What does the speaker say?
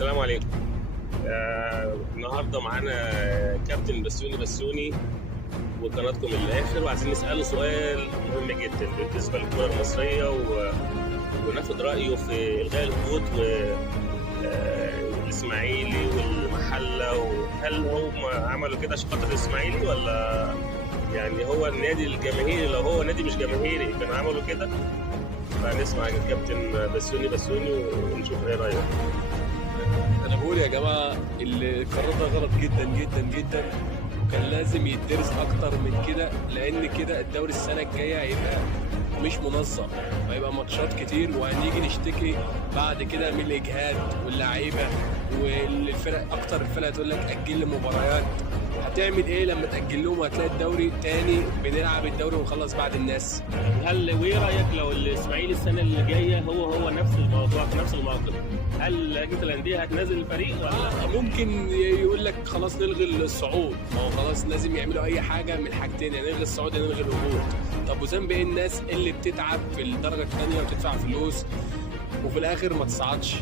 السلام عليكم. النهارده معانا كابتن بسيوني وقناتكم الاخر، وعايزين نساله سؤال مهم جدا بالنسبه للكره المصريه وناخد رايه في الغاء الهبوط والاسماعيلي والمحله، وهل هم عملوا كده عشان خاطر الاسماعيلي ولا يعني هو النادي الجماهيري؟ لو هو نادي مش جماهيري كانوا عملوا كده. فنسمع الكابتن بسيوني ونشوف ايه رايه. انا بقول يا جماعه القرار ده غلط جدا جدا جدا، وكان لازم يدرس اكتر من كده، لان كده الدوري السنه الجايه هيبقى مش منظم، وهيبقى ماتشات كتير، وهنيجي نشتكي بعد كده من الاجهاد واللعيبه والفرق. اكتر الفرق تقول لك اجل لي مباريات، هتعمل ايه لما تاجل لهم؟ هتلاقي الدوري تاني بنلعب الدوري ونخلص بعد الناس. وايه رايك لو الاسماعيلي السنه اللي جايه هو نفس الموضوع في نفس الموقف؟ هل لجنه الانديه هتنزل الفريق ولا ممكن يقول لك خلاص نلغي الصعود؟ ما هو خلاص لازم يعملوا اي حاجه من الحاجتين، يعني نلغي الصعود يا نلغي الهبوط. طب وذنب ايه الناس اللي بتتعب في الدرجه الثانيه وتدفع فلوس وفي الاخر ما تصعدش؟